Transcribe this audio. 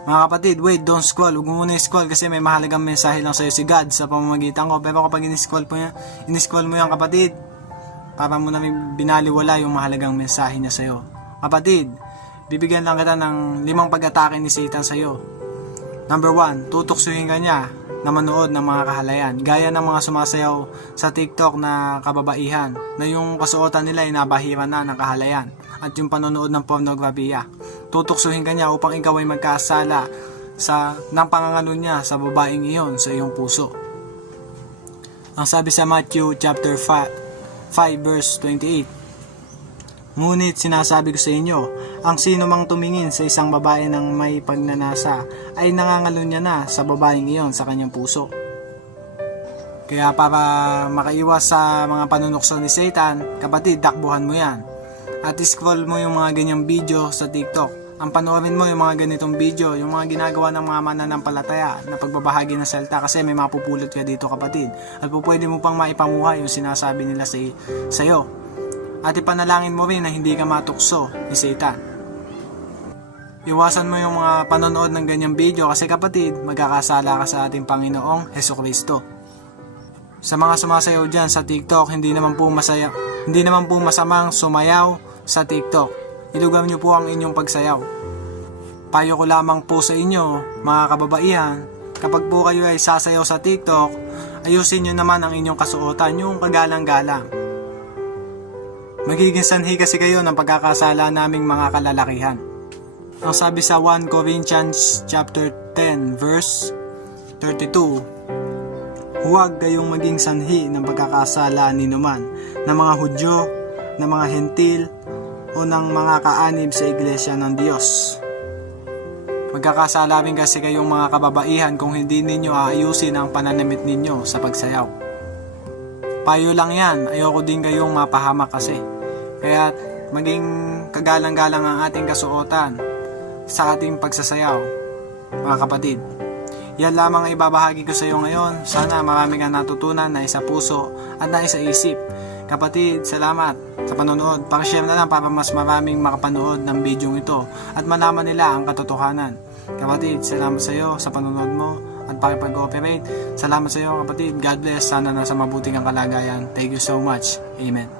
Mga kapatid, wait, don't scroll. Huwag mo muna i-scroll kasi may mahalagang mensahe lang sa'yo si God sa pamamagitan ko. Pero kapag in-scroll mo yan kapatid, para mo na may binaliwala yung mahalagang mensahe niya sa'yo. Kapatid, bibigyan lang kita ng 5 pag-atake ni Satan sa'yo. Number 1, tutuksuhin ka niya na manood ng mga kahalayan. Gaya ng mga sumasayaw sa TikTok na kababaihan na yung kasuotan nila ay nabahira na ng kahalayan at yung panonood ng pornografiya. Tutuksuhin ka niya upang ikaw ay magkasala ng pangangalo niya sa babaeng iyon sa iyong puso. Ang sabi sa Matthew chapter 5 verse 28, ngunit sinasabi ko sa inyo, ang sino mang tumingin sa isang babae ng may pagnanasa ay nangangalo niya na sa babaeng iyon sa kanyang puso. Kaya para makaiwas sa mga panunukso ni Satan, kapatid, takbuhan mo yan. At scroll mo yung mga ganyang video sa TikTok. Ang panoorin mo yung mga ganitong video, yung mga ginagawa ng mga mananampalataya na pagbabahagi ng salita kasi may mapupulot ka dito kapatid. At pwede mo pang maipamuhay yung sinasabi nila sa'yo. At ipanalangin mo rin na hindi ka matukso ni Satan. Iwasan mo yung mga panonood ng ganyang video kasi kapatid, magkakasala ka sa ating Panginoong Hesukristo. Sa mga sumasayaw dyan sa TikTok, hindi naman po masamang sumayaw sa TikTok. Ilugar niyo po ang inyong pagsayaw. Payo ko lamang po sa inyo, mga kababaihan, kapag po kayo ay sasayaw sa TikTok, ayusin niyo naman ang inyong kasuotan, yung kagalang-galang. Magiging sanhi kasi kayo ng pagkakasala naming mga kalalakihan. Ang sabi sa 1 Corinthians chapter 10 verse 32, huwag kayong maging sanhi ng pagkakasala ninuman ng mga Hudyo, ng mga Hentil, o ng mga kaanib sa iglesia ng Diyos. Magkakasala rin kasi kayong mga kababaihan kung hindi ninyo aayusin ang pananamit ninyo sa pagsayaw. Payo lang yan, ayoko din kayong mapahamak kasi. Kaya maging kagalang-galang ang ating kasuotan sa ating pagsasayaw, mga kapatid. Yan lamang ang ibabahagi ko sa iyo ngayon. Sana marami kang natutunan na isa puso at na isa isip. Kapatid, salamat sa panonood. Pakishare na lang para mas maraming makapanood ng video ito at malaman nila ang katotohanan. Kapatid, salamat sa iyo sa panonood mo at pakipag-cooperate. Salamat sa iyo kapatid. God bless. Sana nasa mabuting ang kalagayan. Thank you so much. Amen.